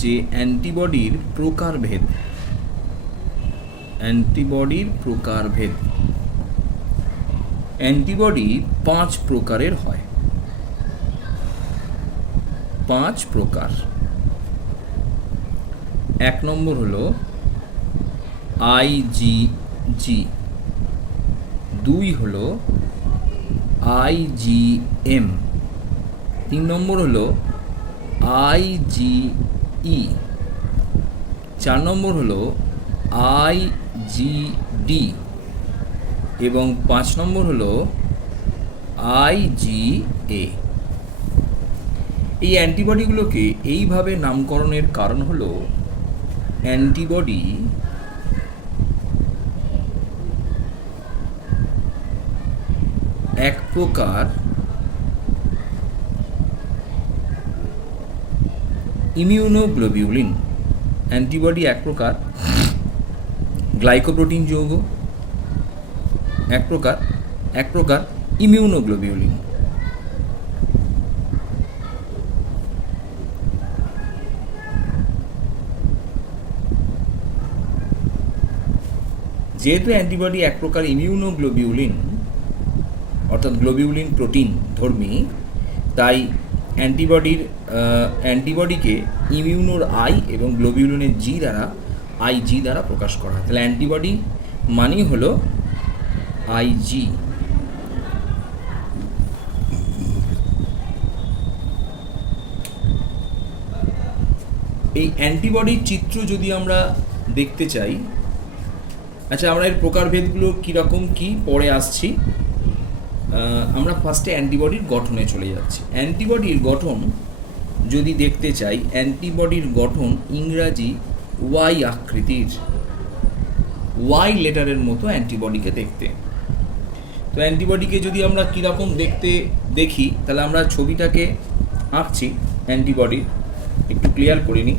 যে অ্যান্টিবডির প্রকারভেদ, অ্যান্টিবডি 5 প্রকারের হয়, 5 প্রকার। 1 নম্বর হলো আইজিজি, 2 হলো আইজিএম, 3 নম্বর হলো আইজিই, 4 নম্বর হলো আইজিডি এবং 5 নম্বর হলো আইজিএ। এই অ্যান্টিবডিগুলোকে এইভাবে নামকরণের কারণ হলো অ্যান্টিবডি এক প্রকার ইমিউনোগ্লোবিউলিন, অ্যান্টিবডি এক প্রকার গ্লাইকোপ্রোটিন যৌগ, এক প্রকার ইমিউনোগ্লোবিউলিন। যেহেতু অ্যান্টিবডি এক প্রকার ইমিউনোগ্লোবিউলিন অর্থাৎ গ্লোবিউলিন প্রোটিন ধর্মী, তাই অ্যান্টিবডিকে ইমিউনোর আই এবং গ্লোবিউলিনের জি দ্বারা আইজি দ্বারা প্রকাশ করা হয়। তাহলে অ্যান্টিবডি মানেই হলো আইজি। এই অ্যান্টিবডির চিত্র যদি আমরা দেখতে চাই, আচ্ছা আমরা এর প্রকারভেদগুলো কীরকম কী পরে আসছি। আমরা ফার্স্টে অ্যান্টিবডির গঠনে চলে যাচ্ছি। অ্যান্টিবডির গঠন যদি দেখতে চাই, অ্যান্টিবডির গঠন ইংরাজি ওয়াই আকৃতির, ওয়াই লেটারের মতো অ্যান্টিবডিকে দেখতে। তো অ্যান্টিবডিকে যদি আমরা কীরকম দেখতে দেখি, তাহলে আমরা ছবিটাকে আঁকছি অ্যান্টিবডির, একটু ক্লিয়ার করে নিই।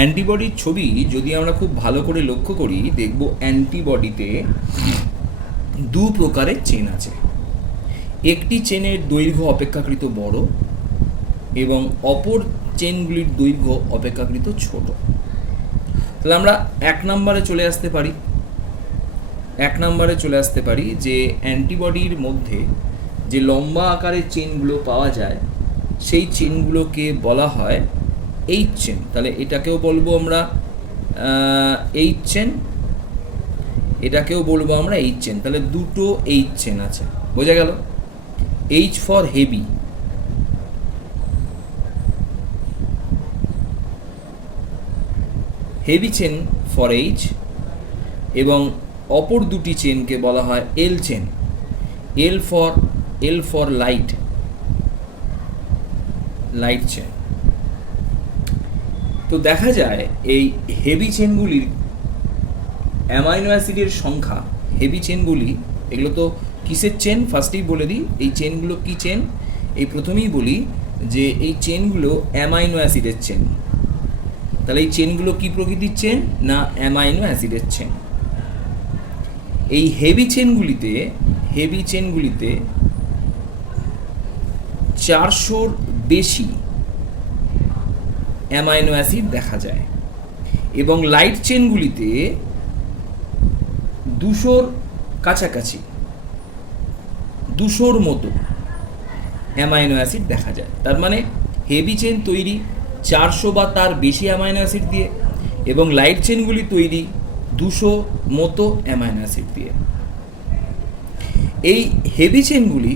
অ্যান্টিবডির ছবি যদি আমরা খুব ভালো করে লক্ষ্য করি, দেখব অ্যান্টিবডিতে 2 প্রকারের চেন আছে। একটি চেনের দৈর্ঘ্য অপেক্ষাকৃত বড় এবং অপর চেনগুলির দৈর্ঘ্য অপেক্ষাকৃত ছোট। তাহলে আমরা 1 নম্বরে চলে আসতে পারি যে অ্যান্টিবডির মধ্যে যে লম্বা আকারের চেনগুলো পাওয়া যায় সেই চেনগুলোকে বলা হয় এইচ চেন। তাহলে এটাকেও বলবো আমরা এইচ চেন, এটাকেও বলবো আমরা এইচ চেন। তাহলে 2টো এইচ চেন আছে, বোঝা গেল। H for heavy, heavy chain for H, এবং অপর দুটি চেনকে বলা হয় L chain, L for light, light chain. তো দেখা যায় এই হেভি চেনগুলির অ্যামাইনো অ্যাসিডের সংখ্যা, হেভি চেনগুলি, এগুলো তো কিসের চেন ফার্স্টেই বলে দিই। এই চেনগুলো কি চেন, এই প্রথমেই বলি যে এই চেনগুলো অ্যামাইনো অ্যাসিডের চেন। তাহলে এই চেনগুলো কি প্রকৃতির চেন না অ্যামাইনো অ্যাসিডের চেন। এই হেভি চেনগুলিতে 400-র বেশি অ্যামাইনো অ্যাসিড দেখা যায় এবং লাইট চেনগুলিতে 200-র কাছাকাছি, 200-র মতো অ্যামাইনো অ্যাসিড দেখা যায়। তার মানে হেভি চেন তৈরি 400 বা তার বেশি অ্যামাইনো অ্যাসিড দিয়ে এবং লাইট চেনগুলি তৈরি 200 মতো অ্যামাইনো অ্যাসিড দিয়ে। এই হেভি চেনগুলি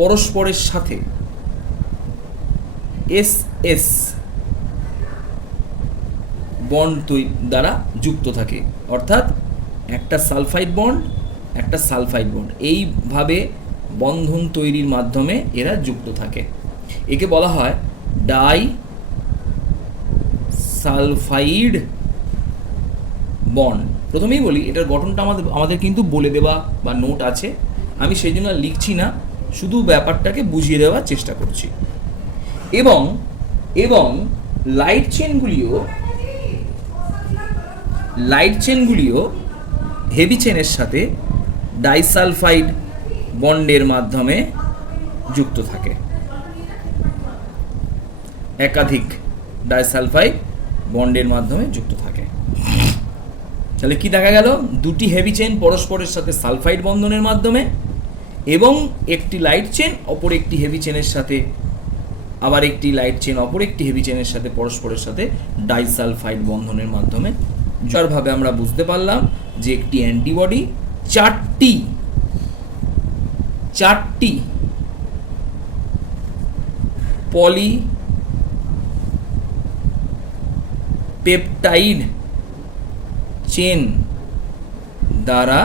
পরস্পরের সাথে এস এস বন্ড দ্বারা যুক্ত থাকে, অর্থাৎ একটা সালফাইড বন্ড একটা সালফাইড বন্ড, এইভাবে বন্ধন তৈরির মাধ্যমে এরা যুক্ত থাকে। একে বলা হয় ডাই সালফাইড বন্ড। প্রথমেই বলি এটার গঠনটা আমাদের কিন্তু বলে দেওয়া বা নোট আছে, আমি সেই জন্য লিখছি না, শুধু ব্যাপারটাকে বুঝিয়ে দেওয়ার চেষ্টা করছি। এবং এবং লাইট চেনগুলিও হেভি চেনের সাথে ডাইসালফাইড বন্ডের মাধ্যমে যুক্ত থাকে। একাধিক ডাইসালফাইড বন্ডের মাধ্যমে যুক্ত থাকে। তাহলে কি দেখা গেল? দুটি হেভি চেন পরস্পরের সাথে সালফাইড বন্ধনের মাধ্যমে, এবং একটি লাইট চেন অপর একটি হেভি চেনের সাথে, আবার একটি লাইট চেন অপর একটি হেভি চেনের সাথে পরস্পরের সাথে ডাইসালফাইড বন্ধনের মাধ্যমে। যারভাবে আমরা বুঝতে পারলাম যে একটি অ্যান্টিবডি চারটি পলিপেপটাইড চেন দ্বারা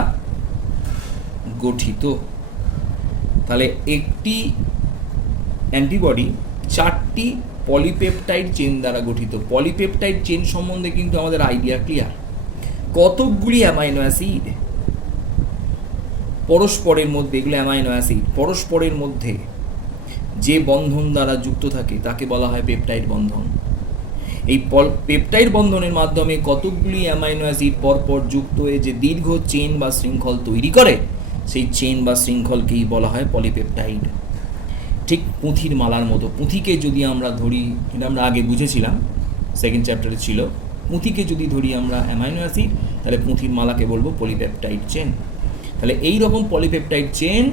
গঠিত। তাহলে একটি অ্যান্টিবডি চারটি পলিপেপটাইড চেন দ্বারা গঠিত। পলিপেপটাইড চেন সম্বন্ধে কিন্তু আমাদের আইডিয়া ক্লিয়ার। কতকগুলি অ্যামাইনো অ্যাসিড পরস্পরের মধ্যে, এগুলো অ্যামাইনো অ্যাসিড পরস্পরের মধ্যে যে বন্ধন দ্বারা যুক্ত থাকে তাকে বলা হয় পেপটাইড বন্ধন। এই পেপটাইড বন্ধনের মাধ্যমে কতকগুলি অ্যামাইনো অ্যাসিড পরপর যুক্ত হয়ে যে দীর্ঘ চেন বা শৃঙ্খল তৈরি করে, সেই চেন বা শৃঙ্খলকেই বলা হয় পলিপেপটাইড। ঠিক পুঁথির মালার মতো। পুঁথিকে যদি আমরা ধরি, এটা আমরা আগে বুঝেছিলাম, সেকেন্ড চ্যাপ্টারে ছিল, পুঁথিকে যদি ধরি আমরা অ্যামাইনো অ্যাসিড, তাহলে পুঁথির মালাকে বলবো পলিপেপটাইড চেন। তাহলে এই রকম পলিপেপটাইড চেন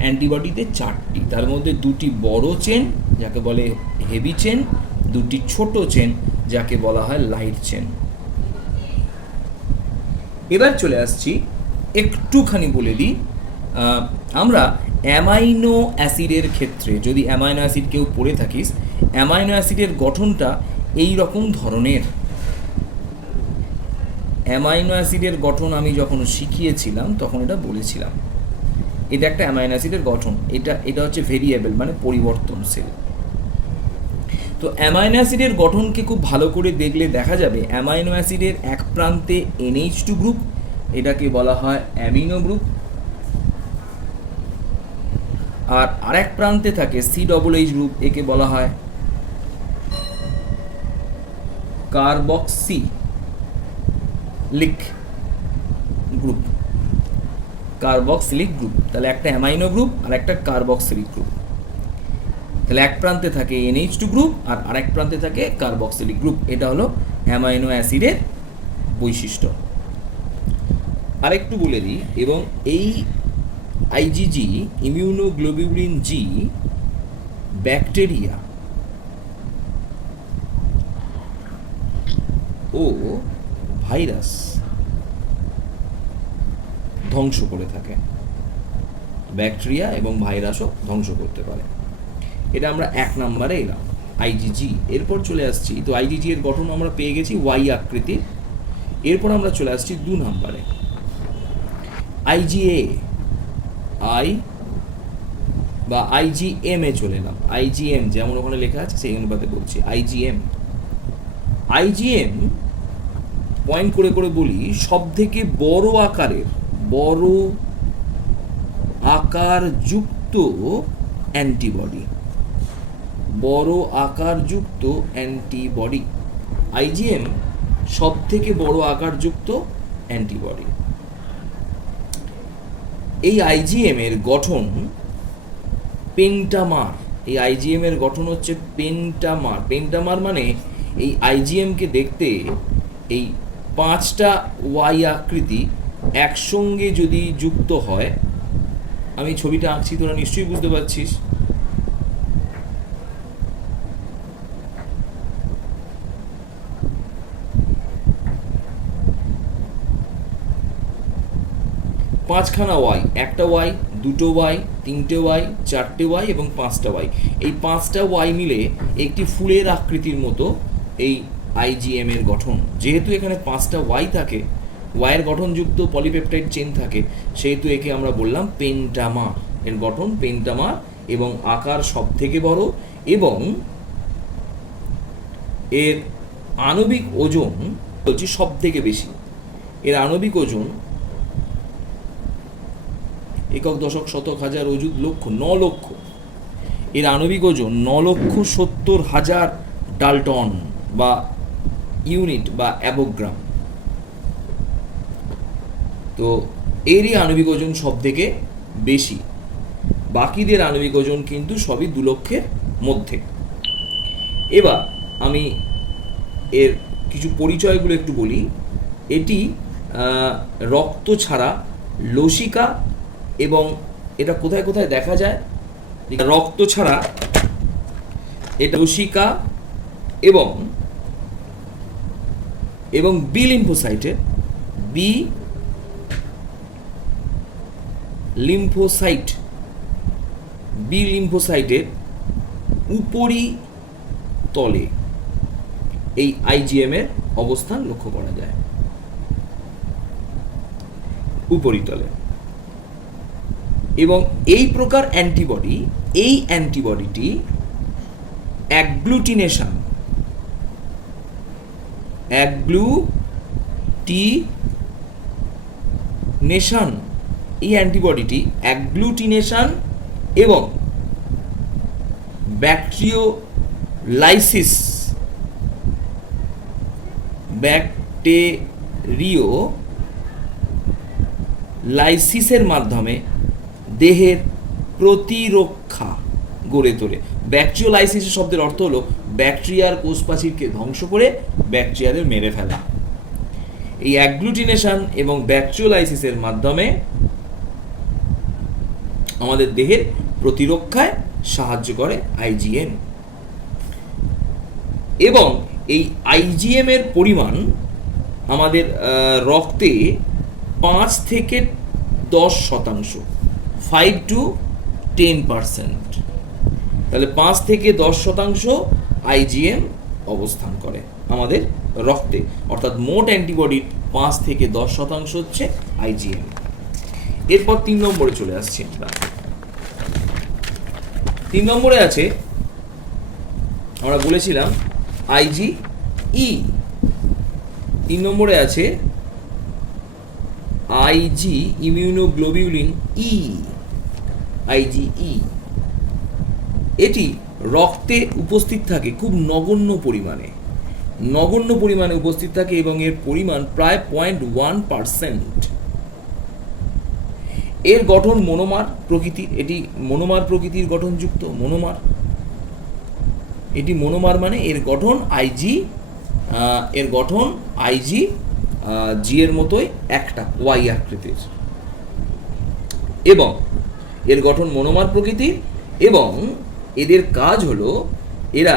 অ্যান্টিবডিতে চারটি, তার মধ্যে দুটি বড় চেন যাকে বলে হেভি চেন, দুটি ছোট চেন যাকে বলা হয় লাইট চেন। এবার চলে আসছি, একটুখানি বলে দিই, আমরা অ্যামাইনো অ্যাসিডের ক্ষেত্রে, যদি অ্যামাইনো অ্যাসিড কেউ পড়ে থাকিস, অ্যামাইনো অ্যাসিডের গঠনটা এই রকম ধরনের। অ্যামাইনো অ্যাসিডের গঠন আমি যখন শিখিয়েছিলাম তখন এটা বলেছিলাম, এটা একটা অ্যামাইনো অ্যাসিডের গঠন, এটা হচ্ছে ভেরিয়েবল, মানে পরিবর্তনশীল। তো অ্যামাইনো অ্যাসিডের গঠনকে খুব ভালো করে দেখলে দেখা যাবে অ্যামাইনো অ্যাসিডের এক প্রান্তে NH2 গ্রুপ, এটাকে বলা হয় অ্যামিনো গ্রুপ, আর আরেক প্রান্তে থাকে COOH গ্রুপ, একে বলা হয় কার্বক্সিলিক গ্রুপ। তাহলে একটা অ্যামাইনো গ্রুপ আর একটা কার্বক্সিলিক গ্রুপ। তাহলে এক প্রান্তে থাকে NH2 গ্রুপ আর আরেক প্রান্তে থাকে কার্বক্সিলিক গ্রুপ। এটা হলো অ্যামাইনো অ্যাসিডের বৈশিষ্ট্য। আরেকটু বলে দিই, এবং এই IgG, ইমিউনোগ্লোবিউলিন জি, ব্যাকটেরিয়া ও ভাইরাস ধ্বংস করে থাকে। ব্যাকটেরিয়া এবং ভাইরাসও ধ্বংস করতে পারে। এটা আমরা 1 নম্বরে এলাম, IgG। এরপর চলে আসছি, তো IgG এর গঠন আমরা পেয়ে গেছি Y আকৃতির। এরপর আমরা চলে আসছি 2 নম্বরে, IgA বা IgM এ চলে এলাম। IgM যেমন ওখানে লেখা আছে সেই অনুপাতে বলছি, IgM পয়েন্ট করে করে বলি, সব থেকে বড় আকারযুক্ত অ্যান্টিবডি। IgM সব থেকে বড় আকারযুক্ত অ্যান্টিবডি। এই IgM এর গঠন পেন্টামার। এই IgM এর গঠন হচ্ছে পেন্টামার মানে এই IgM কে দেখতে এই 5টা Y আকৃতি একসঙ্গে যদি যুক্ত হয়, আমি ছবিটা আঁকছি, তোরা নিশ্চয়ই বুঝতে পারছিস। পাঁচখানা Y, একটা Y, দুটো ওয়াই, তিনটে ওয়াই, চারটে ওয়াই এবং পাঁচটা ওয়াই। এই পাঁচটা ওয়াই মিলে একটি ফুলের আকৃতির মতো এই আইজিএম এর গঠন। যেহেতু এখানে পাঁচটা ওয়াই থাকে, ওয়াইয়ের গঠনযুক্ত পলিপেপটাইড চেন থাকে, সেহেতু একে আমরা বললাম পেন্টামার। এর গঠন পেন্টামার এবং আকার সব থেকে বড় এবং এর আণবিক ওজন বলছি সব থেকে বেশি। এর আণবিক ওজন একক, দশক, শতক, হাজার, অযুত, লক্ষ, 9 লক্ষ। এর আণবিক ওজন 9,70,000 ডালটন বা ইউনিট বা অ্যাভোগ্রাম। তো এরই আণবিক ওজন সব থেকে বেশি। বাকিদের আণবিক ওজন কিন্তু সবই 2 লক্ষের মধ্যে। এবার আমি এর কিছু পরিচয়গুলো একটু বলি। এটি রক্ত ছাড়া লসিকা এবং এটা কোথায় কোথায় দেখা যায়? রক্ত ছাড়া এটা লসিকা এবং বি লিম্ফোসাইটের বি লিম্ফোসাইটের উপরিতলে এই আইজিএম এর অবস্থান লক্ষ্য করা যায়, উপরিতলে। এবং এই প্রকার অ্যান্টিবডি, এই অ্যান্টিবডিটি অ্যাগ্লুটিনেশন এই অ্যান্টিবডিটি অ্যাগ্লুটিনেশন এবং ব্যাকটেরিওলাইসিসের মাধ্যমে দেহের প্রতিরক্ষা গড়ে তোলে। ব্যাকটেরিওলাইসিস শব্দের অর্থ হলো ব্যাকটেরিয়ার কোষপ্রাচীরকে ধ্বংস করে ব্যাকটেরিয়াদের মেরে ফেলা। এই অ্যাগ্লুটিনেশন এবং ব্যাকটেরিওলাইসিসের মাধ্যমে আমাদের দেহের প্রতিরক্ষায় সাহায্য করে আইজিএম। এবং এই আইজিএম এর পরিমাণ আমাদের রক্তে 5 থেকে 10%, 5 to 10%। তাহলে 5 থেকে 10% আইজিএম অবস্থান করে আমাদের রক্তে, অর্থাৎ মোট অ্যান্টিবডির 5 থেকে 10% হচ্ছে আইজিএম। এরপর 3 নম্বরে চলে আসছি আমরা। 3 নম্বরে আছে, আমরা বলেছিলাম আইজিই। 3 নম্বরে আছে আইজি ইমিউনোগ্লোবিউলিন ই, আইজিই। এটি রক্তে উপস্থিত থাকে খুব নগণ্য পরিমাণে উপস্থিত থাকে এবং এর পরিমাণ প্রায় 0.1%। এর গঠন মনোমার প্রকৃতির, এটি মনোমার প্রকৃতির গঠনযুক্ত। এটি মনোমার মানে এর গঠন আইজি জি এর মতোই একটা ওয়াই আকৃতির, এবং এর গঠন মনোমার প্রকৃতির। এবং এদের কাজ হলো, এরা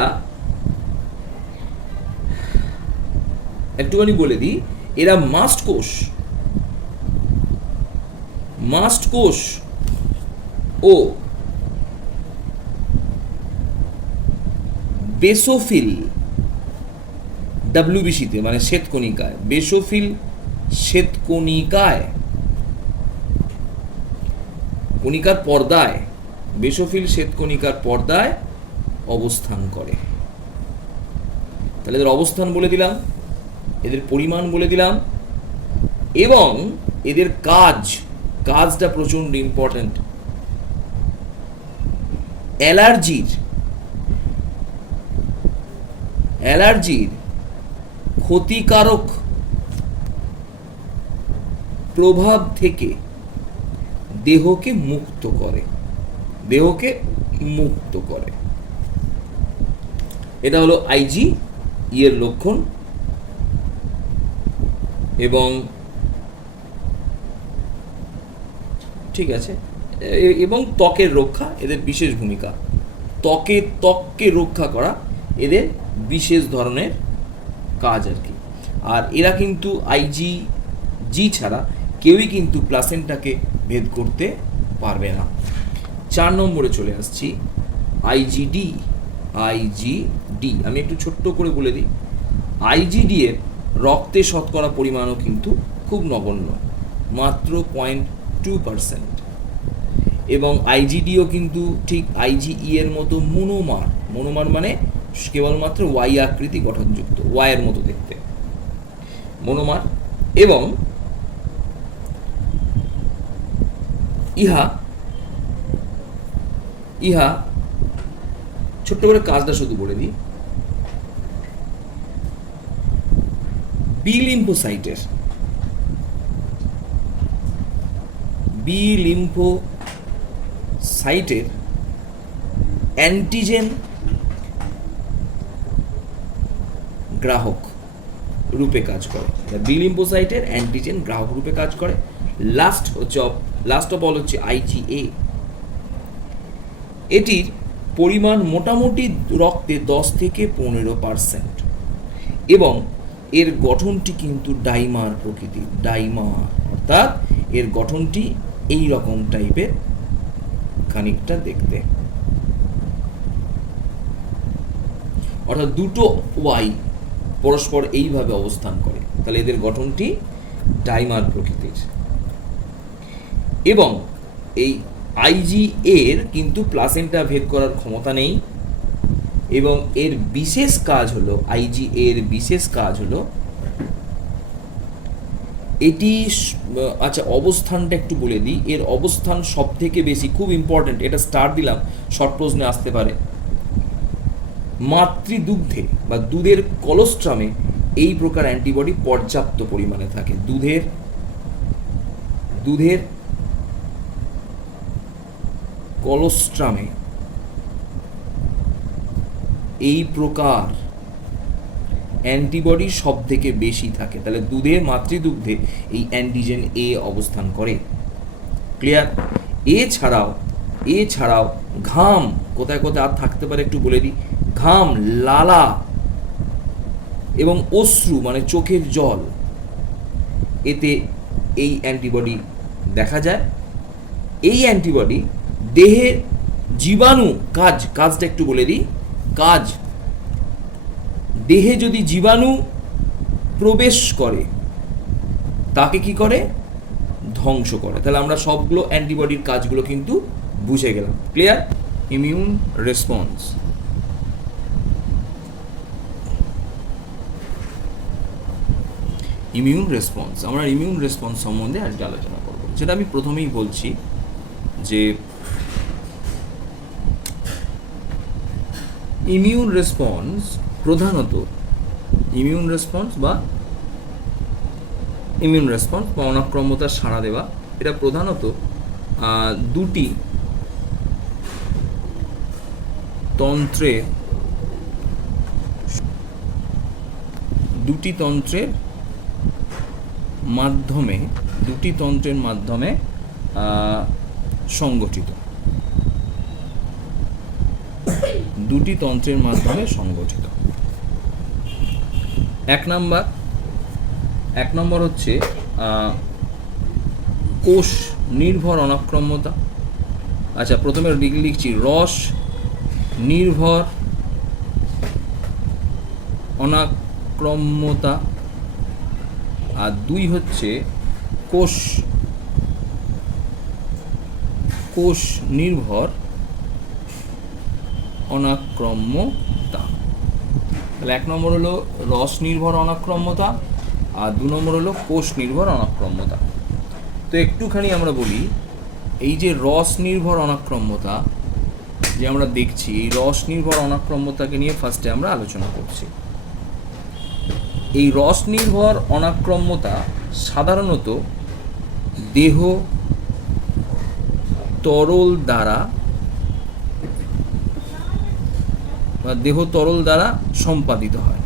একটুখানি বলে দিই, এরা মাস্ট কোষ ও বেসোফিল ডাব্লিউবিসিতে মানে শ্বেতকণিকায়, বেসোফিল শ্বেতকণিকায়, কণিকার পর্দায়, বেসোফিল শ্বেতকণিকার পর্দায় অবস্থান করে। তাহলে এদের অবস্থান বলে দিলাম, এদের পরিমাণ বলে দিলাম, এবং এদের কাজটা প্রচণ্ড ইম্পর্ট্যান্ট। অ্যালার্জির ক্ষতিকারক প্রভাব থেকে দেহকে মুক্ত করে। এটা হলো আইজি এর লক্ষণ। এবং ঠিক আছে, এবং ত্বকের রক্ষা এদের বিশেষ ভূমিকা। ত্বককে রক্ষা করা এদের বিশেষ ধরনের কাজ আর কি। আর এরা কিন্তু আইজিজি ছাড়া কেউই কিন্তু প্লাসেন্টাকে ভেদ করতে পারবে না। 4 নম্বরে চলে আসছি, আইজিডি। আমি একটু ছোট্ট করে বলে দিই, আইজিডি এর রক্তে শতকরা পরিমাণও কিন্তু খুব নগণ্য, মাত্র 0.2%। এবং আইজিডিও কিন্তু ঠিক আইজিই এর মতো মনোমার মানে কেবলমাত্র ওয়াই আকৃতি গঠনযুক্ত, ওয়াইয়ের মতো দেখতে মনোমার। এবং ইহা ছোট্ট করে কাজটা শুধু বলে দিই, বি লিম্ফোসাইটের অ্যান্টিজেন গ্রাহক রূপে কাজ করে। বি লিম্ফোসাইটের অ্যান্টিজেন গ্রাহক রূপে কাজ করে। লাস্ট অফ অল হচ্ছে আইজিএ। এটির পরিমাণ মোটামুটি রক্তে 10 থেকে 15%, এবং এর গঠনটি কিন্তু ডাইমার প্রকৃতির, অর্থাৎ এর গঠনটি এই রকম টাইপের খানিকটা দেখতে, অর্থাৎ দুটো ওয়াই পরস্পর এইভাবে অবস্থান করে, তাহলে এদের গঠনটি ডাইমার প্রকৃতির। এবং এই আইজি এর কিন্তু প্লাসেন্টা ভেদ করার ক্ষমতা নেই, এবং এর বিশেষ কাজ হলো, আইজি এর বিশেষ কাজ হলো এটি, আচ্ছা অবস্থানটা একটু বলে দিই, এর অবস্থান সব থেকে বেশি, খুব ইম্পর্টেন্ট, এটা স্টার দিলাম, শর্ট প্রশ্নে আসতে পারে। মাতৃদুগ্ধে বা দুধের কলোস্ট্রামে এই প্রকার অ্যান্টিবডি পর্যাপ্ত পরিমাণে থাকে। দুধের কলোস্ট্রামে এই প্রকার অ্যান্টিবডি সব থেকে বেশি থাকে, তাহলে দুধের মাতৃদুগ্ধে এই অ্যান্টিজেন এ অবস্থান করে। ক্লিয়ার? এছাড়াও ঘাম, কোথায় কোথায় আর থাকতে পারে একটু বলে দিই, ঘাম, লালা এবং অশ্রু মানে চোখের জল, এতে এই অ্যান্টিবডি দেখা যায়। এই অ্যান্টিবডি দেহের জীবাণু, কাজটা একটু বলে দিই, দেহে যদি জীবাণু প্রবেশ করে তাকে কি করে? ধ্বংস করে। তাহলে আমরা সবগুলো অ্যান্টিবডির কাজগুলো কিন্তু বুঝে গেলাম। ক্লিয়ার? Immune response. আমরা ইমিউন রেসপন্স সম্বন্ধে আজকে আলোচনা করব। যেটা আমি প্রথমেই বলছি যে ইমিউন রেসপন্স বা অনাক্রম্যতার সাড়া দেওয়া, এটা প্রধানত দুটি তন্ত্রের মাধ্যমে সংগঠিত। এক নম্বর হচ্ছে কোষ নির্ভর অনাক্রম্যতা। আচ্ছা, প্রথমে লিখছি রস নির্ভর অনাক্রম্যতা, আর 2 হচ্ছে কোষ নির্ভর অনাক্রম্যতা। তাহলে 1 নম্বর হলো রস নির্ভর অনাক্রম্যতা, আর 2 নম্বর হলো কোষ নির্ভর অনাক্রম্যতা। তো একটুখানি আমরা বলি, এই যে রস নির্ভর অনাক্রম্যতা যে আমরা দেখছি, এই রস নির্ভর অনাক্রম্যতাকে নিয়ে ফার্স্টে আমরা আলোচনা করছি। এই রস নির্ভর অনাক্রম্যতা সাধারণত দেহ তরল দ্বারা সম্পাদিত হয়।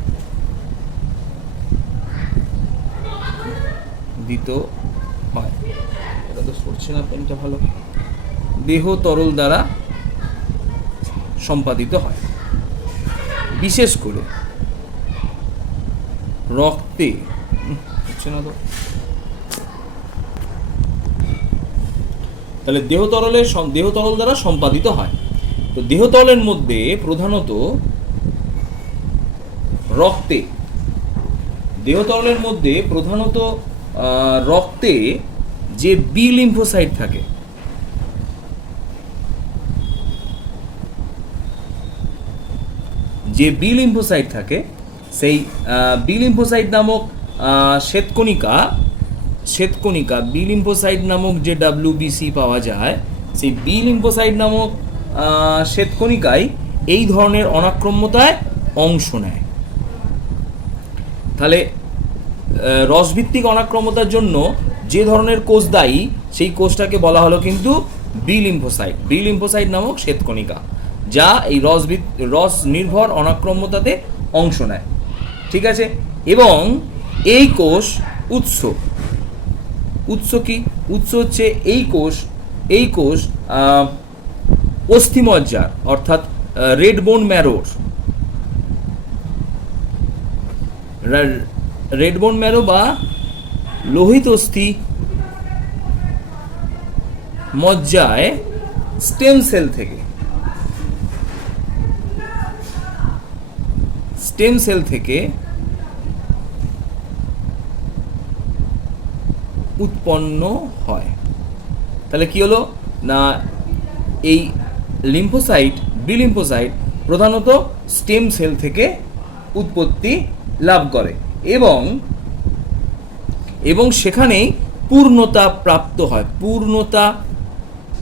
এটা তো সরছে না পেনটা ভালো। দেহ তরল দ্বারা সম্পাদিত হয়, বিশেষ করে রক্তে, হচ্ছে না তো, তাহলে দেহ তরল দ্বারা সম্পাদিত হয়। তো দেহ তরলের মধ্যে প্রধানত রক্তে, দেহ তরলের মধ্যে প্রধানত রক্তে যে বি লিম্ফোসাইট থাকে, যে বি লিম্ফোসাইট থাকে, সেই বি লিম্ফোসাইট নামক শ্বেতকণিকা বি লিম্ফোসাইট নামক যে WBC পাওয়া যায়, সেই বি লিম্ফোসাইট নামক শ্বেতকণিকায় এই ধরনের অনাক্রম্যতায় অংশ নেয়। তাহলে রসভিত্তিক অনাক্রম্যতার জন্য যে ধরনের কোষ দায়ী, সেই কোষটাকে বলা হলো কিন্তু বি লিম্ফোসাইট নামক শ্বেতকণিকা, যা এই রস নির্ভর অনাক্রম্যতাতে অংশ নেয়। ঠিক আছে, এবং এই কোষ উৎস কি? উৎস হচ্ছে এই কোষ অস্থিমজ্জার অর্থাৎ রেড বোন ম্যারো বা লোহিত অস্থি মজ্জায় স্টেম সেল থেকে উৎপন্ন হয়। তাহলে কি হলো না, এই বি লিম্ফোসাইট প্রধানত স্টেম সেল থেকে উৎপত্তি লাভ করে এবং সেখানেই পূর্ণতা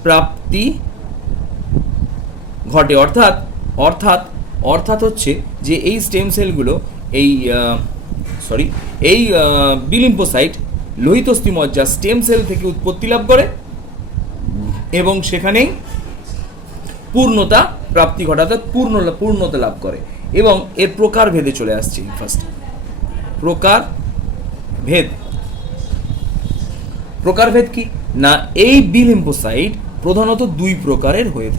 প্রাপ্তি ঘটে। অর্থাৎ হচ্ছে যে এই স্টেম সেলগুলো এই বি লিম্ফোসাইট লোহিত অস্থিমজ্জা স্টেম সেল থেকে উৎপত্তি লাভ করে এবং সেখানেই পূর্ণতা প্রাপ্তি ঘটাতে পূর্ণতা লাভ করে। এবং এর প্রকার ভেদে চলে আসছে। ফার্স্ট প্রকারভেদ কি না, এই বি লিম্ফোসাইট প্রধানত দুই প্রকারের হয়ে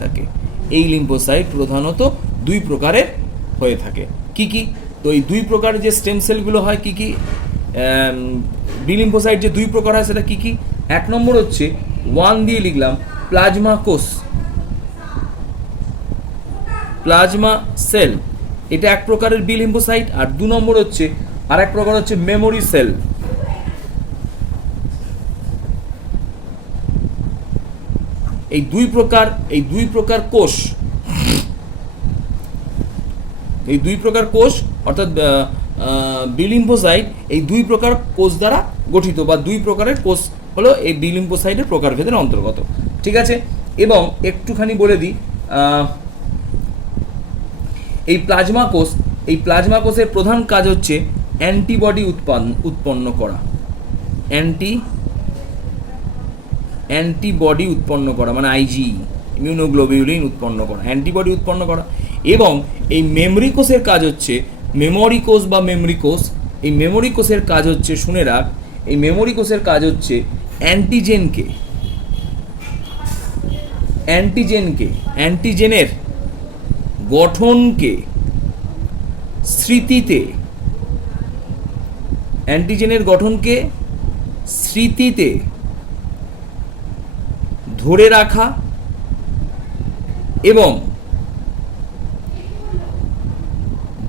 থাকে। কি কি? তো এই দুই প্রকারের যে স্টেম সেলগুলো হয় কি কি, বি লিম্ফোসাইট যে দুই প্রকার হয় সেটা কি কি? এক নম্বর হচ্ছে 1 দিয়ে লিখলাম প্লাজমা সেল, এটা এক প্রকারের বি লিম্ফোসাইট। আর 2 নম্বর হচ্ছে আর এক প্রকার হচ্ছে মেমোরি সেল। এই দুই প্রকার কোষ অর্থাৎ বি লিম্ফোসাইট এই দুই প্রকার কোষ দ্বারা গঠিত বা দুই প্রকারের কোষ হলো এই বি লিম্ফোসাইটের প্রকারভেদের অন্তর্গত। ঠিক আছে, এবং একটুখানি বলে দিই, এই প্লাজমা কোষের প্রধান কাজ হচ্ছে অ্যান্টিবডি উৎপন্ন করা, অ্যান্টিবডি উৎপন্ন করা মানে আইজি, ইমিউনোগ্লোবিউলিন উৎপন্ন করা, অ্যান্টিবডি উৎপন্ন করা। এবং এই মেমরি কোষের কাজ হচ্ছে এই মেমরি কোষের কাজ হচ্ছে শুনে রাখ, এই মেমরি কোষের কাজ হচ্ছে অ্যান্টিজেনের গঠনকে স্মৃতিতে ধরে রাখা এবং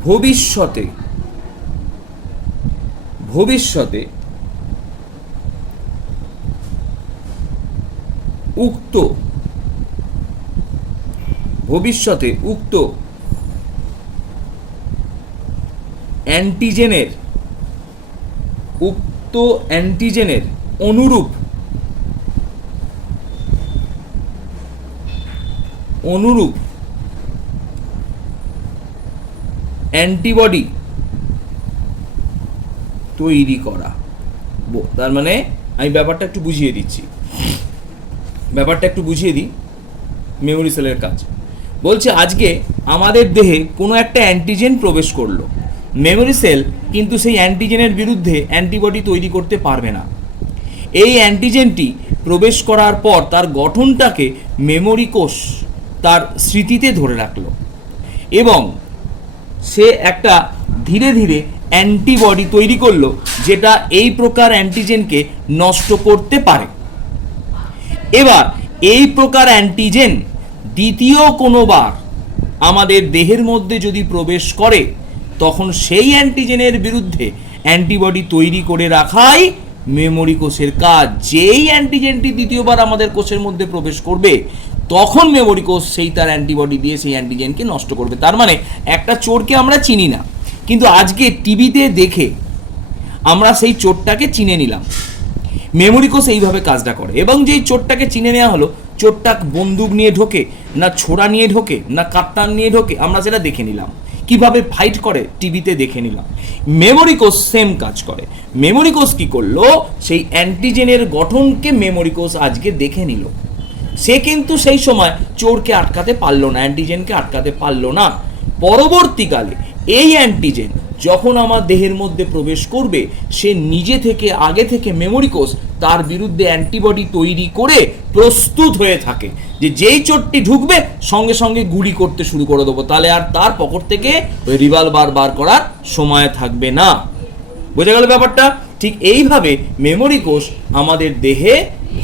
ভবিষ্যতে উক্ত অ্যান্টিজেনের অনুরূপ অ্যান্টিবডি তৈরি করা। তার মানে আমি ব্যাপারটা একটু বুঝিয়ে দিই মেমোরি সেলের কাজ। বলছে আজকে আমাদের দেহে কোনো একটা অ্যান্টিজেন প্রবেশ করলো, মেমোরি সেল কিন্তু সেই অ্যান্টিজেনের বিরুদ্ধে অ্যান্টিবডি তৈরি করতে পারবে না। এই অ্যান্টিজেনটি প্রবেশ করার পর তার গঠনটাকে মেমোরি কোষ তার স্মৃতিতে ধরে রাখলো এবং সে একটা ধীরে ধীরে অ্যান্টিবডি তৈরি করলো যেটা এই প্রকার অ্যান্টিজেনকে নষ্ট করতে পারে। এবার এই প্রকার অ্যান্টিজেন দ্বিতীয় কোনোবার আমাদের দেহের মধ্যে যদি প্রবেশ করে, তখন সেই অ্যান্টিজেনের বিরুদ্ধে অ্যান্টিবডি তৈরি করে রাখাই মেমোরি কোষের কাজ। যেই অ্যান্টিজেনটি দ্বিতীয়বার আমাদের কোষের মধ্যে প্রবেশ করবে, তখন মেমোরি কোষ সেই তার অ্যান্টিবডি দিয়ে সেই অ্যান্টিজেনকে নষ্ট করবে। তার মানে একটা চোরকে আমরা চিনি না, কিন্তু আজকে টিভিতে দেখে আমরা সেই চোরটাকে চিনে নিলাম। মেমোরি কোষ এইভাবে কাজটা করে। এবং যেই চোরটাকে চিনে নেওয়া হলো, চোরটা বন্দুক নিয়ে ঢোকে না ছোরা নিয়ে ঢোকে না কাপ্তান নিয়ে ঢোকে, আমরা সেটা দেখে নিলাম। কিভাবে ফাইট করে টিভিতে দেখে নিলাম। মেমোরি কোষ সেম কাজ করে। মেমোরি কোষ কি করলো, সেই অ্যান্টিজেনের গঠনকে মেমোরি কোষ আজকে দেখে নিল। সে কিন্তু সেই সময় চোরকে আটকাতে পারলো না, অ্যান্টিজেনকে আটকাতে পারলো না। পরবর্তীকালে এই অ্যান্টিজেন যখন আমার দেহের মধ্যে প্রবেশ করবে, সে নিজে থেকে আগে থেকে মেমোরি কোষ তার বিরুদ্ধে অ্যান্টিবডি তৈরি করে প্রস্তুত হয়ে থাকে যে যেই চোরটি ঢুকবে সঙ্গে সঙ্গে গুলি করতে শুরু করে দেবো, তাহলে আর তার পকেট থেকে ওই রিভলভার বার করার সময় থাকবে না। বোঝা গেল ব্যাপারটা? ঠিক এইভাবে মেমোরি কোষ আমাদের দেহে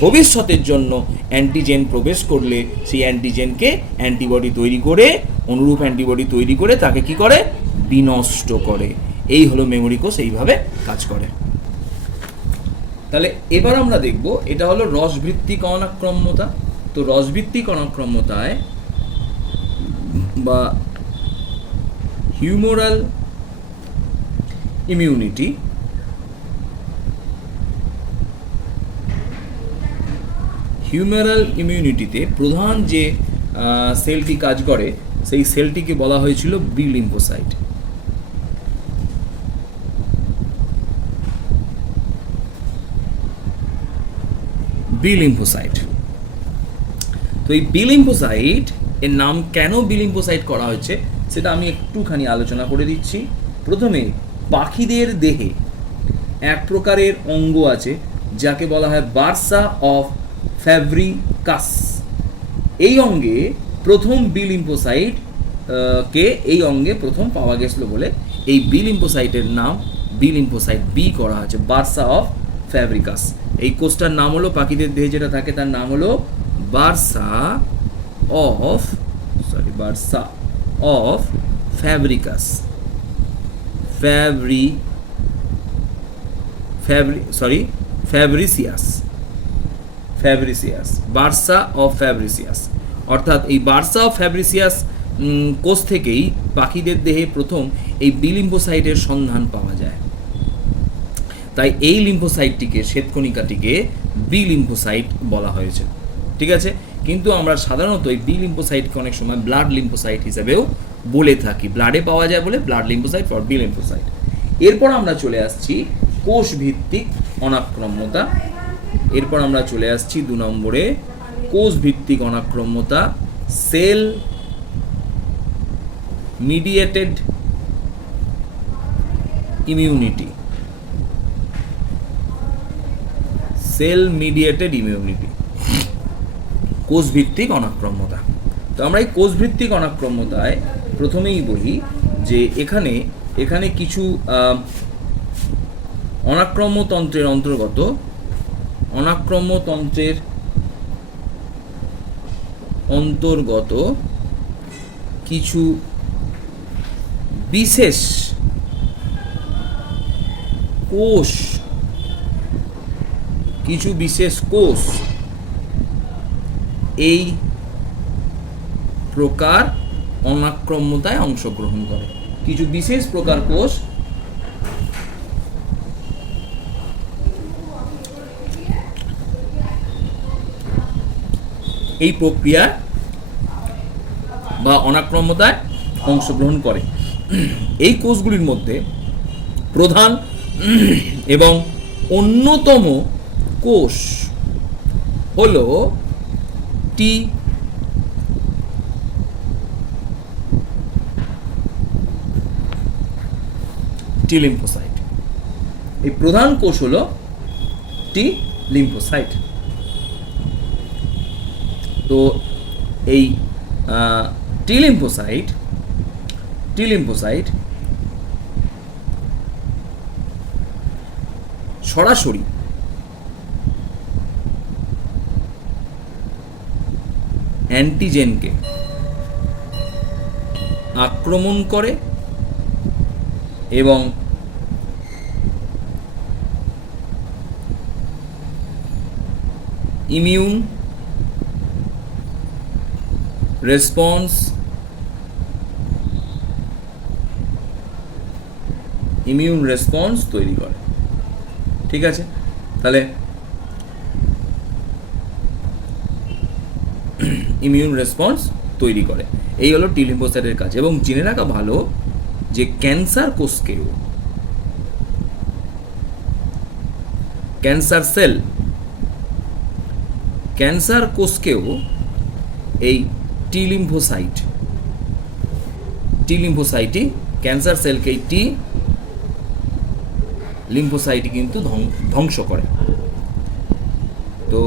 ভবিষ্যতের জন্য অ্যান্টিজেন প্রবেশ করলে সেই অ্যান্টিজেনকে অ্যান্টিবডি তৈরি করে, অনুরূপ অ্যান্টিবডি তৈরি করে তাকে কি করে, বিনষ্ট করে। এই হলো মেমোরি কোষ এইভাবে কাজ করে। তাহলে এবার আমরা দেখব, এটা হলো রসভিত্তিক অনাক্রম্যতা। তো রসভিত্তিক অনাক্রম্যতায় বা হিউমোরাল ইমিউনিটি, হিউম্যারাল ইমিউনিটিতে প্রধান যে সেলটি কাজ করে, সেই সেলটিকে বলা হয়েছিল বি লিম্ফোসাইট। B lymphocyte. তো এই বি লিম্ফোসাইট এর নাম কেন বি লিম্ফোসাইট করা হয়েছে সেটা আমি একটুখানি আলোচনা করে দিচ্ছি। প্রথমে পাখিদের দেহে এক প্রকারের অঙ্গ আছে যাকে বলা হয় বার্সা অফ ফ্যাব্রিকাস। এই অঙ্গে প্রথম বি লিম্ফোসাইট কে এই অঙ্গে প্রথম পাওয়া গেছিল বলে এই বি লিম্ফোসাইটের নাম বি লিম্ফোসাইট বি করা আছে, বার্সা অফ ফ্যাব্রিকাস। এই কোষটার নাম হলো, পাখিদের দেহে যেটা থাকে তার নাম হলো bursa of Fabricius. Fabricius, bursa of Fabricius. অর্থাৎ এই বার্সা অফ ফ্যাব্রিসিয়াস কোষ থেকেই পাখিদের দেহে প্রথম এই বি লিম্ফোসাইটের সন্ধান পাওয়া যায়। তাই এই লিম্ফোসাইটটিকে, শ্বেতকণিকাটিকে বি লিম্ফোসাইট বলা হয়েছে। ঠিক আছে, কিন্তু আমরা সাধারণত এই বি লিম্ফোসাইটকে অনেক সময় ব্লাড লিম্ফোসাইট হিসেবেও বলে থাকি। ব্লাডে পাওয়া যায় বলে blood lymphocyte for B lymphocyte. এরপর আমরা চলে আসছি কোষ ভিত্তিক অনাক্রম্যতা। এরপর আমরা চলে আসছি 2 নম্বরে কোষ ভিত্তিক অনাক্রম্যতা, cell mediated immunity. Cell mediated immunity, কোষ ভিত্তিক অনাক্রম্যতা। তো আমরা এই কোষ ভিত্তিক অনাক্রম্যতায় প্রথমেই বলি যে এখানে কিছু অনাক্রম্যতন্ত্রের অন্তর্গত কিছু বিশেষ কোষ এই প্রকার অনাক্রম্যতায় অংশগ্রহণ করে। কিছু বিশেষ প্রকার কোষ এই প্রক্রিয়া বা অনাক্রম্যতায় অংশগ্রহণ করে। এই কোষগুলির মধ্যে প্রধান এবং অন্যতম কোষ হলো টি লিম্ফোসাইট। এই প্রধান কোষ হলো টি লিম্ফোসাইট। তো এই টি লিম্ফোসাইট সরাসরি অ্যান্টিজেনকে আক্রমণ করে এবং ইমিউন রেসপন্স তৈরি করে। ঠিক আছে, তাহলে ইমিউন রেসপন্স তৈরি করে, এই হলো টি লিম্ফোসাইটের কাজ। এবং জেনে রাখা ভালো যে ক্যান্সার কোষকেও এই টি লিম্ফোসাইটই ক্যান্সার সেলকে এই টি লিম্ফোসাইটই কিন্তু ধ্বংস করে। তো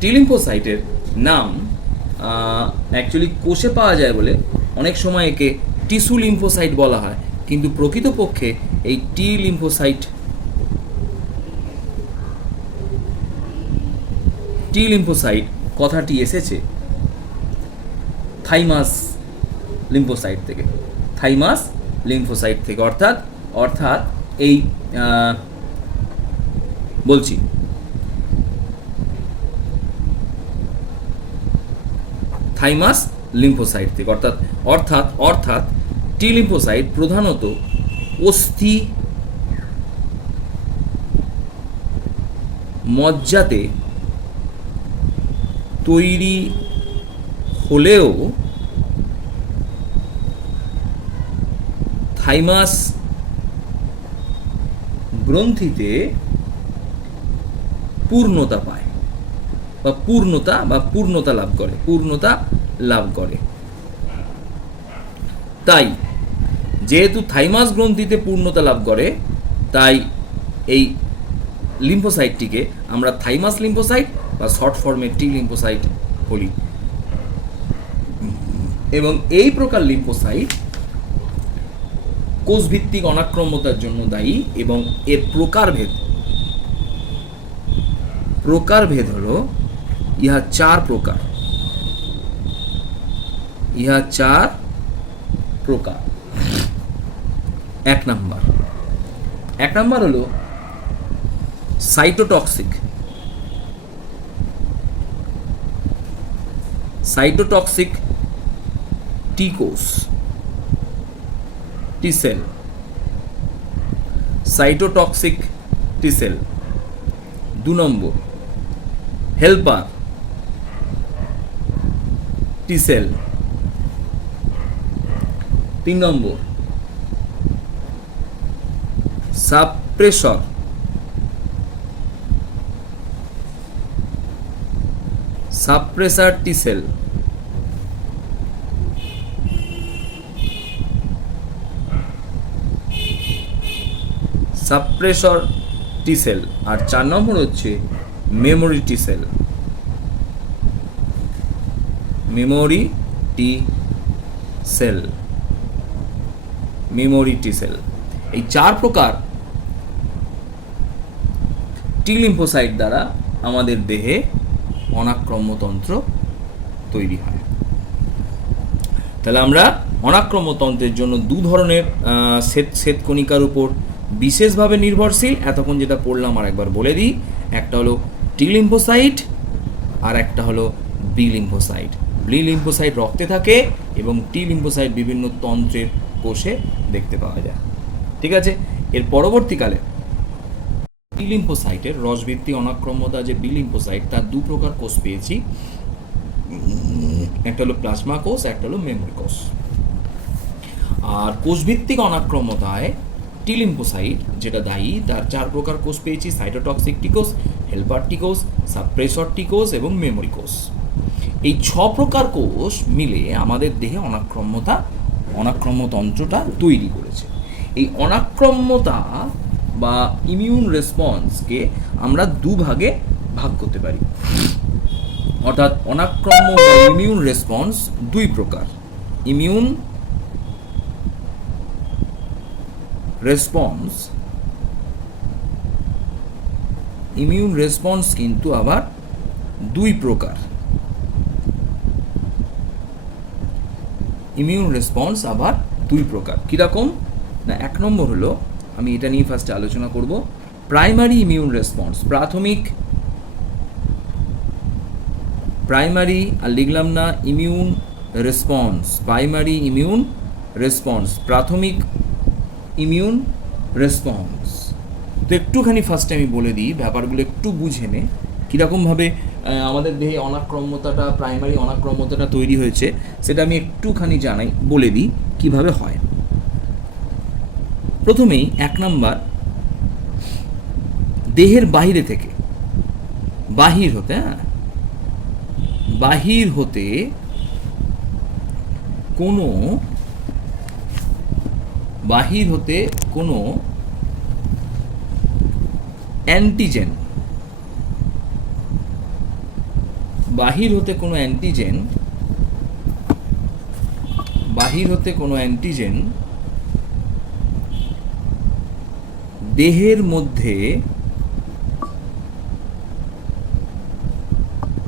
টি লিম্ফোসাইটের নাম অ্যাকচুয়ালি কোষে পাওয়া যায় বলে অনেক সময় একে টিস্যু লিম্ফোসাইট বলা হয়, কিন্তু প্রকৃতপক্ষে এই টি লিম্ফোসাইট কথাটি এসেছে থাইমাস লিম্ফোসাইট থেকে, অর্থাৎ এই বলছি থাইমাস লিম্ফোসাইট থেকে, অর্থাৎ টি লিম্ফোসাইট প্রধানত অস্থি মজ্জাতে তৈরি হলেও থাইমাস গ্রন্থিতে পূর্ণতা পায় বা পূর্ণতা লাভ করে। তাই যেহেতু থাইমাস গ্রন্থিতে পূর্ণতা লাভ করে, তাই এই লিম্ফোসাইটটিকে আমরা থাইমাস লিম্ফোসাইট বা শর্ট ফর্মে টি লিম্ফোসাইট বলি। এবং এই প্রকার লিম্ফোসাইট কোষভিত্তিক অনাক্রম্যতার জন্য দায়ী, এবং এর প্রকারভেদ হলো ইহা চার প্রকার। এক নাম্বার হলো সাইটোটক্সিক টি কোষ, T cell, cytotoxic T cell. 2 number helper T cell. 3 number suppressor T cell. Suppressor T cell. আর 4 নম্বর হচ্ছে মেমোরি টি সেল। এই 4 প্রকার টি লিম্ফোসাইট দ্বারা আমাদের দেহে অনাক্রম্যতন্ত্র তৈরি হয়। তাহলে আমরা অনাক্রম্যতন্ত্রের জন্য 2 ধরনের শ্বেতকণিকার উপর বিশেষভাবে নির্ভরশীল, এতক্ষণ যেটা পড়লাম আর একবার বলে দিই। একটা হলো টি লিম্ফোসাইট আর একটা হলো বি লিম্ফোসাইট রক্তে থাকে, এবং টি লিম্ফোসাইট বিভিন্ন তন্ত্রের কোষে দেখতে পাওয়া যায়। ঠিক আছে, এর পরবর্তীকালে টি লিম্ফোসাইটের রসভিত্তিক অনাক্রম্যতা যে বি লিম্ফোসাইট, তার 2 প্রকার কোষ পেয়েছি। একটা হলো প্লাজমা কোষ, একটা হলো মেমোরি কোষ। আর কোষভিত্তিক অনাক্রম্যতায় টি লিম্ফোসাইট যেটা দায়ী, তার 4 প্রকার কোষ পেয়েছি: সাইটোটক্সিক টি কোষ, হেল্পার টি কোষ, সাপ্রেসর টি কোষ এবং মেমোরি কোষ। এই 6 প্রকার কোষ মিলে আমাদের দেহে অনাক্রম্যতন্ত্রটা তৈরি করেছে। এই অনাক্রম্যতা বা ইমিউন রেসপন্সকে আমরা 2 ভাগে ভাগ করতে পারি। অর্থাৎ অনাক্রম্য বা ইমিউন রেসপন্স 2 প্রকার। ইমিউন রেসপন্স কিন্তু আবার 2 প্রকার। ইমিউন রেসপন্স আবার দুই প্রকার। কীরকম না, এক নম্বর হলো, আমি এটা নিয়ে ফার্স্টে আলোচনা করব, প্রাইমারি ইমিউন রেসপন্স, প্রাইমারি আর লিখলাম না immune response, primary immune response, প্রাথমিক ইমিউন রেসপন্স। তো একটুখানি ফার্স্টে আমি বলে দিই, ব্যাপারগুলো একটু বুঝে নে কীরকমভাবে আমাদের দেহে অনাক্রম্যতাটা, প্রাইমারি অনাক্রম্যতাটা তৈরি হয়েছে, সেটা আমি একটুখানি জানাই, বলে দিই কীভাবে হয়। প্রথমেই এক নাম্বার, দেহের বাহিরে থেকে, বাহির হতে কোনো অ্যান্টিজেন, দেহের মধ্যে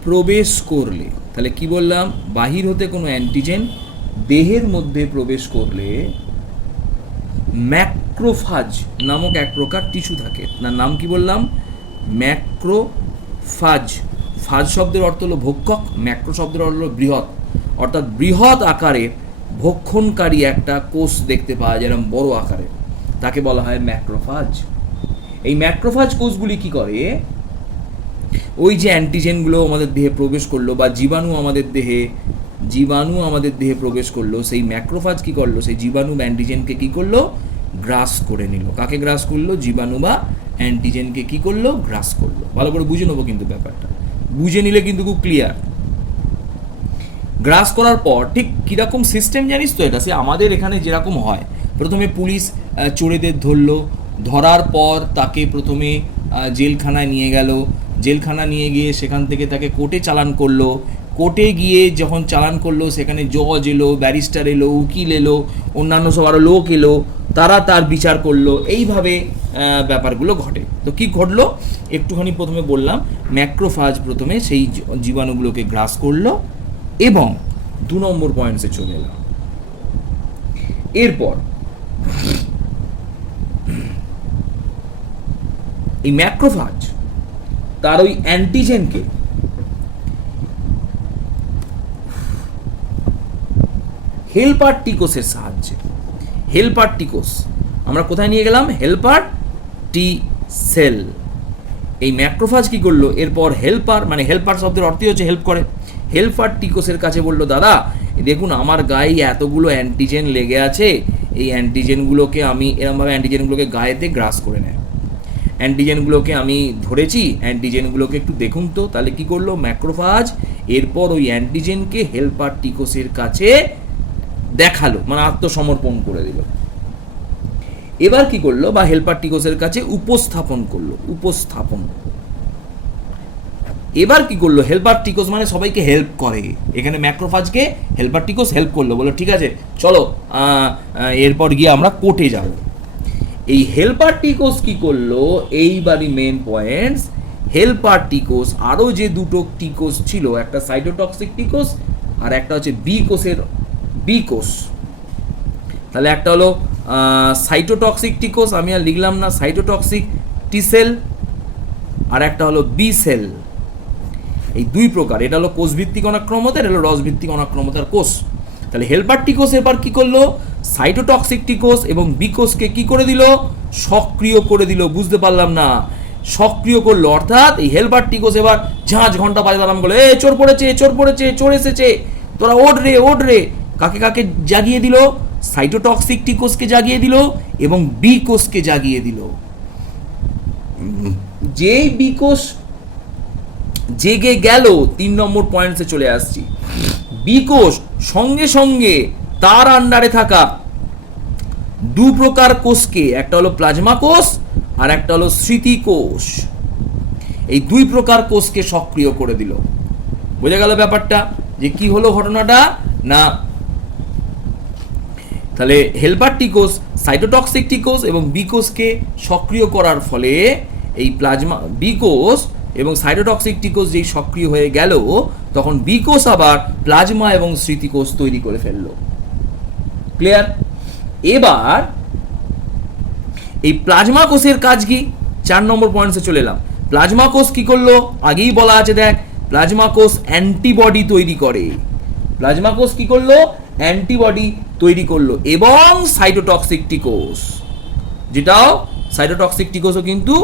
প্রবেশ করলে, তাহলে কি বললাম, বাহির হতে কোনো অ্যান্টিজেন দেহের মধ্যে প্রবেশ করলে ম্যাক্রোফাজ নামক এক প্রকার টিস্যু থাকে, না নাম কি বললাম, ম্যাক্রোফাজ। ফাজ শব্দের অর্থ হলো ভক্ষক, ম্যাক্রো শব্দের অর্থ হলো বৃহৎ, অর্থাৎ বৃহৎ আকারে ভক্ষণকারী একটা কোষ দেখতে পাওয়া যায়, এরকম বড় আকারে, তাকে বলা হয় ম্যাক্রোফাজ। এই ম্যাক্রোফাজ কোষগুলি কি করে, ওই যে অ্যান্টিজেনগুলো আমাদের দেহে প্রবেশ করলো, বা জীবাণু আমাদের দেহে প্রবেশ করলো, সেই ম্যাক্রোফাজ কি করলো, সেই জীবাণু বা অ্যান্টিজেনকে কি করলো, গ্রাস করে নিল। কাকে গ্রাস করলো, জীবাণু বা অ্যান্টিজেনকে কি করলো, গ্রাস করলো। ভালো করে বুঝে নেবো কিন্তু ব্যাপারটা, বুঝে নিলে কিন্তু খুব ক্লিয়ার। গ্রাস করার পর ঠিক কীরকম সিস্টেম জানিস তো, এটা সে আমাদের এখানে যেরকম হয়, প্রথমে পুলিশ চোরেদের ধরলো, ধরার পর তাকে প্রথমে জেলখানায় নিয়ে গেল, জেলখানা নিয়ে গিয়ে সেখান থেকে তাকে কোর্টে চালান করলো, কোর্টে গিয়ে যখন চালান করলো সেখানে জজ এলো, ব্যারিস্টার এলো, উকিল এলো, অন্যান্য সব আরও লোক এলো, তারা তার বিচার করলো, এইভাবে ব্যাপারগুলো ঘটে। তো কি ঘটলো একটুখানি প্রথমে বললাম, ম্যাক্রোফাজ প্রথমে সেই জীবাণুগুলোকে গ্রাস করলো, এবং 2 নম্বর পয়েন্টসে চলে এলাম। এরপর এই ম্যাক্রোফাজ তার ওই অ্যান্টিজেনকে হেল্পার টিকোসের সাহায্যে, হেল্পার টিকোস আমরা কোথায় নিয়ে গেলাম, হেল্পার টি সেল। এই ম্যাক্রোফাজ কি করলো, এরপর হেল্পার, মানে হেল্পার শব্দের অর্থই হচ্ছে হেল্প করে, হেল্পার টিকোসের কাছে বললো, দাদা দেখুন আমার গায়ে এতগুলো অ্যান্টিজেন লেগে আছে, এই অ্যান্টিজেনগুলোকে আমি এরমভাবে অ্যান্টিজেনগুলোকে গায়েতে গ্রাস করে নেয়, অ্যান্টিজেনগুলোকে আমি ধরেছি, অ্যান্টিজেনগুলোকে একটু দেখুন তো। তাহলে কি করলো ম্যাক্রোফাজ, এরপর ওই অ্যান্টিজেনকে হেল্পার টিকোসের কাছে দেখালো, মানে আত্মসমর্পণ করে দিল। এবার কি করলো, বা হেল্পার টিকোসের কাছে উপস্থাপন করলো, এবার কি করলো, হেল্পার টিকোস মানে সবাইকে হেল্প করে, এখানে ম্যাক্রোফাজকে হেল্পার টিকোস হেল্প করলো, বললো ঠিক আছে চলো এরপর গিয়ে আমরা কোর্টে যাব। এই হেল্পার টিকোস কি করলো, এইবারই মেন পয়েন্টস, হেল্পার টিকোস আরও যে দুটো টিকোস ছিল, একটা সাইটোটক্সিক টিকোস আর একটা হচ্ছে বি কোষ। তাহলে একটা হলো সাইটোটক্সিক টিকোস, আমি আর লিখলাম না, সাইটোটক্সিক টি সেল, আর একটা হলো বি সেল। এই দুই প্রকার, এটা হলো কোষভিত্তিক অনাক্রম্যতা, এটা হলো রসভিত্তিক অনাক্রম্যতার কোষ। তাহলে হেল্পার টিকোস এবার কি করলো, সাইটোটক্সিক টিকোস এবং বি কোষকে কি করে দিল, সক্রিয় করে দিল। বুঝতে পারলাম না, সক্রিয় করলো, অর্থাৎ এই হেল্পার টিকোস এবার ঝাঁঝ ঘন্টা বাজাতে আরম্ভ করলো, চোর পড়েছে, চোর এসেছে, তোরা ওঠ রে। কাকে কাকে জাগিয়ে দিল, সাইটোটক্সিক টিকোসকে জাগিয়ে দিল এবং বি কোষকে জাগিয়ে দিল। যেই বি কোষ জেগে গেল, 3 নম্বর পয়েন্টসে চলে আসছি, বি কোষ সঙ্গে সঙ্গে তার আন্ডারে থাকা 2 প্রকার কোষকে, একটা হলো প্লাজমা কোষ আর একটা হলো স্মৃতি কোষ, এই 2 প্রকার কোষকে সক্রিয় করে দিল। বোঝা গেল ব্যাপারটা, যে কি হলো ঘটনাটা না, তাহলে হেল্পার টিকোস, সাইটোটক্সিক টিকোস এবং বি কোষকে সক্রিয় করার ফলে এই প্লাজমা বি কোষ এবং সাইটোটক্সিক টিকোস যেই সক্রিয় হয়ে গেল, তখন বি কোষ আবার প্লাজমা এবং স্মৃতি কোষ তৈরি করে ফেললো। ক্লিয়ার? এবার এই প্লাজমা কোষের কাজ কি? 4 নম্বর পয়েন্টসে চলে এলাম। প্লাজমা কোষ কি করলো? আগেই বলা আছে, দেখ, প্লাজমা কোষ অ্যান্টিবডি তৈরি করে। প্লাজমা কোষ কি করলো? অ্যান্টিবডি তৈরি করলো, এবং সাইটোটক্সিক টি কোষ, যেটাও সাইটোটক্সিক টি কোষও কিন্তু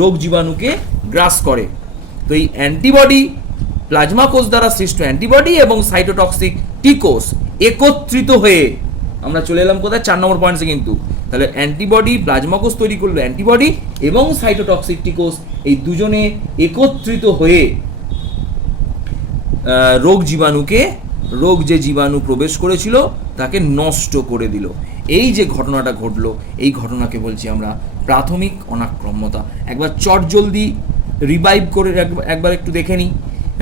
রোগ জীবাণুকে গ্রাস করে। তো এই অ্যান্টিবডি, প্লাজমা কোষ দ্বারা সৃষ্ট অ্যান্টিবডি এবং সাইটোটক্সিক টি কোষ একত্রিত হয়ে আমরা চলে এলাম কোথায়? 4 নম্বর পয়েন্টসে। কিন্তু তাহলে অ্যান্টিবডি, প্লাজমা কোষ তৈরি করলো অ্যান্টিবডি, এবং সাইটোটক্সিক টি কোষ, এই দুজনে একত্রিত হয়ে রোগ যে জীবাণু প্রবেশ করেছিল তাকে নষ্ট করে দিল। এই যে ঘটনাটা ঘটলো, এই ঘটনাকে বলছি আমরা প্রাথমিক অনাক্রম্যতা। একবার চটজলদি রিভাইভ করে একবার একটু দেখে নিই।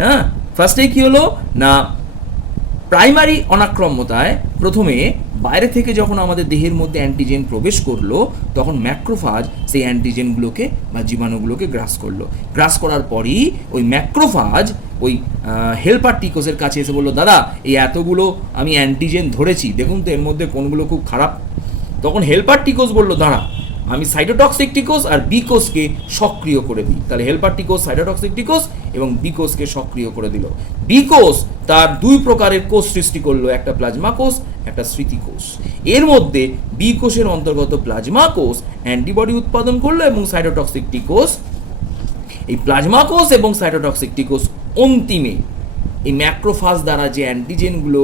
হ্যাঁ, ফার্স্টে কি হলো না, প্রাইমারি অনাক্রম্যতায় প্রথমে বাইরে থেকে যখন আমাদের দেহের মধ্যে অ্যান্টিজেন প্রবেশ করলো, তখন ম্যাক্রোফাজ সেই অ্যান্টিজেনগুলোকে বা জীবাণুগুলোকে গ্রাস করলো। গ্রাস করার পরই ওই ম্যাক্রোফাজ ওই হেল্পার টি কোষের কাছে এসে বললো, দাদা, এই এতগুলো আমি অ্যান্টিজেন ধরেছি, দেখুন তো এর মধ্যে কোনগুলো খুব খারাপ। তখন হেল্পার টি কোষ বললো, দাঁড়া, আমি সাইটোটক্সিক টি কোষ আর বি কোষকে সক্রিয় করে দিই। তাহলে হেল্পার টি কোষ, সাইটোটক্সিক টি কোষ এবং বি কোষকে সক্রিয় করে দিল। বি কোষ তার 2 প্রকারের কোষ সৃষ্টি করলো, একটা প্লাজমা কোষ, একটা স্মৃতি কোষ। এর মধ্যে বি কোষের অন্তর্গত প্লাজমা কোষ অ্যান্টিবডি উৎপাদন করলো, এবং সাইটোটক্সিক টি কোষ, এই প্লাজমা কোষ এবং সাইটোটক্সিক টি কোষ অন্তিমে এই ম্যাক্রোফাজ দ্বারা যে অ্যান্টিজেনগুলো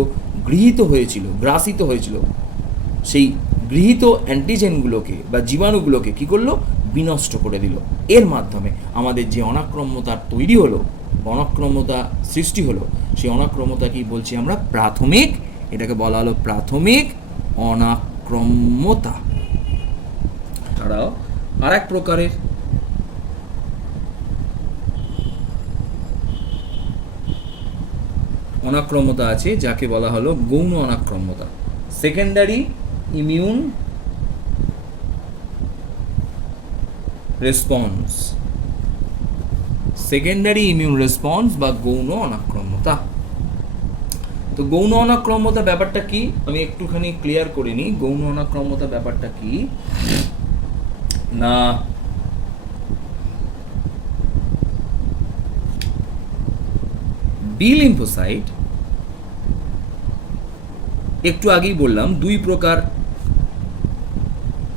গ্রাসিত হয়েছিল, সেই গৃহীত অ্যান্টিজেনগুলোকে বা জীবাণুগুলোকে কি করলো? বিনষ্ট করে দিল। এর মাধ্যমে আমাদের যে অনাক্রম্যতা তৈরি হলো, অনাক্রম্যতা সৃষ্টি হলো, সেই অনাক্রম্যতাকেই বলছি আমরা প্রাথমিক, এটাকে বলা হলো প্রাথমিক অনাক্রম্যতা। ছাড়াও আর এক প্রকারের অনাক্রম্যতা আছে, যাকে বলা হলো গৌণ অনাক্রম্যতা, secondary immune response. Secondary immune response বা গৌণ অনাক্রম্যতা। তো গৌণ অনাক্রম্যতা ব্যাপারটা কি আমি একটুখানি ক্লিয়ার করে নিই। গৌণ অনাক্রম্যতা ব্যাপারটা কি না, বি লিম্ফোসাইট, একটু আগেই বললাম 2 প্রকার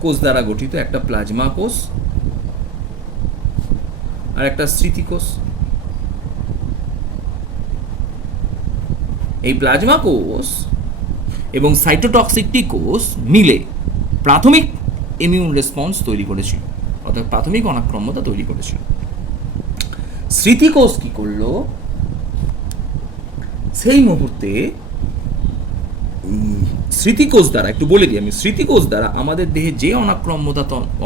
কোষ দ্বারা গঠিত, একটা প্লাজমা কোষ আর একটা স্মৃতি কোষ। এই প্লাজমা কোষ এবং সাইটোটক্সিক টি কোষ মিলে প্রাথমিক ইমিউন রেসপন্স তৈরি করেছিল, অর্থাৎ প্রাথমিক অনাক্রম্যতা তৈরি করেছিল। স্মৃতি কোষ কি করলো? সেই মুহূর্তে স্মৃতিকোষ দ্বারা, একটু বলে দিই আমি, স্মৃতিকোষ দ্বারা আমাদের দেহে যে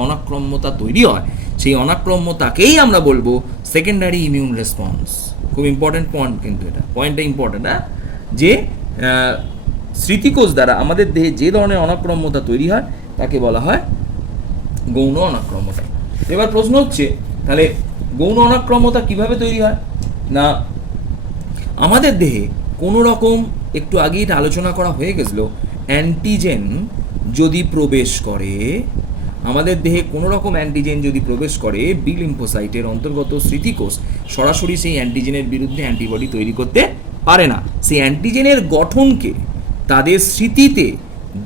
অনাক্রম্যতা তৈরি হয়, সেই অনাক্রম্যতাকেই আমরা বলবো সেকেন্ডারি ইমিউন রেসপন্স। খুব ইম্পর্টেন্ট পয়েন্ট, কিন্তু এটা পয়েন্টটা ইম্পর্টেন্ট, হ্যাঁ, যে স্মৃতিকোষ দ্বারা আমাদের দেহে যে ধরনের অনাক্রম্যতা তৈরি হয় তাকে বলা হয় গৌণ অনাক্রম্যতা। এবার প্রশ্ন হচ্ছে, তাহলে গৌণ অনাক্রম্যতা কিভাবে তৈরি হয়? না, আমাদের দেহে কোনো রকম, একটু আগে এটা আলোচনা করা হয়ে গেছিল, অ্যান্টিজেন যদি প্রবেশ করে, আমাদের দেহে কোনো রকম অ্যান্টিজেন যদি প্রবেশ করে, বি লিম্ফোসাইটের অন্তর্গত স্মৃতিকোষ সরাসরি সেই অ্যান্টিজেনের বিরুদ্ধে অ্যান্টিবডি তৈরি করতে পারে না। সেই অ্যান্টিজেনের গঠনকে তাদের স্মৃতিতে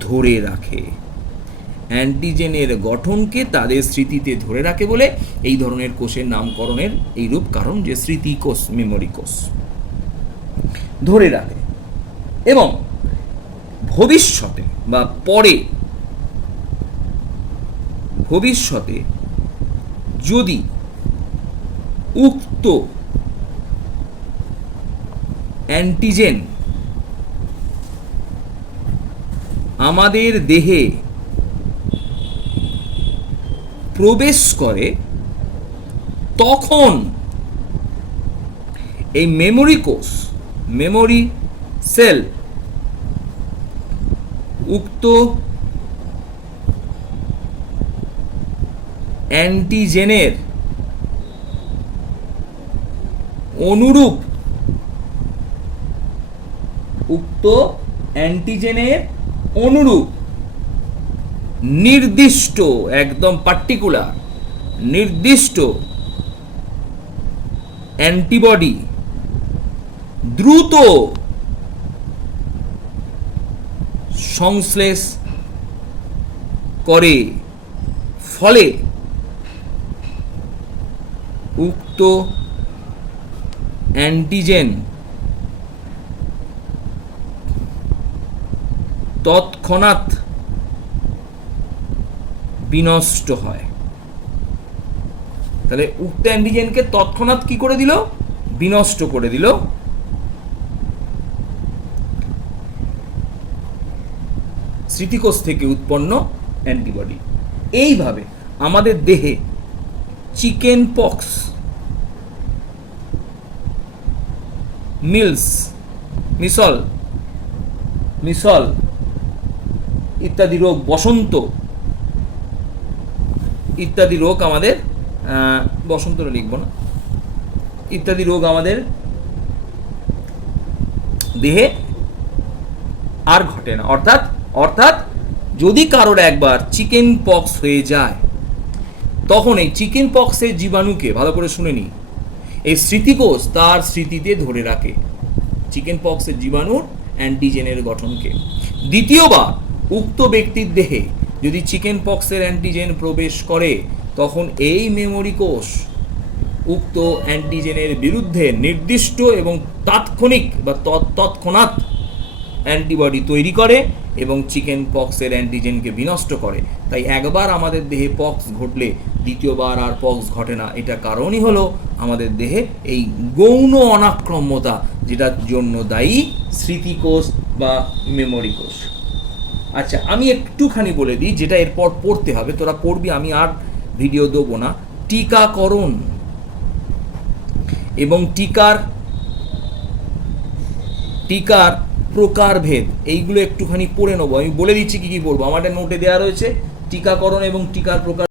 ধরে রাখে, অ্যান্টিজেনের গঠনকে তাদের স্মৃতিতে ধরে রাখে বলে এই ধরনের কোষের নামকরণের এইরূপ কারণ, যে স্মৃতিকোষ, মেমোরি কোষ ধরে রাখে। এবং ভবিষ্যতে বা পরে, ভবিষ্যতে যদি উক্ত অ্যান্টিজেন আমাদের দেহে প্রবেশ করে, তখন এই মেমোরি কোষ, মেমোরি সেল উক্ত অ্যান্টিজেনের অনুরূপ, উক্ত অ্যান্টিজেনের অনুরূপ নির্দিষ্ট, একদম পার্টিকুলার নির্দিষ্ট অ্যান্টিবডি দ্রুত সংশ্লেষ করে, ফলে উক্ত অ্যান্টিজেন তৎক্ষণাৎ বিনষ্ট হয়। তাহলে উক্ত অ্যান্টিজেনকে তৎক্ষণাৎ কি করে দিল? বিনষ্ট করে দিল। স্মৃতিকোষ থেকে উৎপন্ন অ্যান্টিবডি। এইভাবে আমাদের দেহে চিকেন পক্স, মিসল ইত্যাদি রোগ, বসন্ত ইত্যাদি রোগ আমাদের, বসন্তটা লিখব না, ইত্যাদি রোগ আমাদের দেহে আর ঘটে না। অর্থাৎ যদি কারোর একবার চিকেন পক্স হয়ে যায়, তখন এই চিকেন পক্সের জীবাণুকে, ভালো করে শুনে নি, এই স্মৃতিকোষ তার স্মৃতিতে ধরে রাখে চিকেন পক্সের জীবাণুর অ্যান্টিজেনের গঠনকে। দ্বিতীয়বার উক্ত ব্যক্তির দেহে যদি চিকেন পক্সের অ্যান্টিজেন প্রবেশ করে, তখন এই মেমোরি কোষ উক্ত অ্যান্টিজেনের বিরুদ্ধে নির্দিষ্ট এবং তাৎক্ষণিক বা তৎক্ষণাৎ অ্যান্টিবডি তৈরি করে এবং চিকেন পক্সের অ্যান্টিজেনকে বিনষ্ট করে। তাই একবার আমাদের দেহে পক্স ঘটলে দ্বিতীয়বার আর পক্স ঘটে না। এটা কারণই হলো আমাদের দেহে এই গৌণ অনাক্রম্যতা, যেটার জন্য দায়ী স্মৃতিকোষ বা মেমোরি কোষ। আচ্ছা, আমি একটুখানি বলে দিই, যেটা এরপর পড়তে হবে, তোরা পড়বি, আমি আর ভিডিও দেবো না। টিকাকরণ এবং টিকার প্রকারভেদ, এইগুলো একটুখানি পড়ে নেবো। আমি বলে দিচ্ছি কি কি পড়বো, আমার নোটে দেওয়া রয়েছে। টিকাকরণ এবং টিকার প্রকার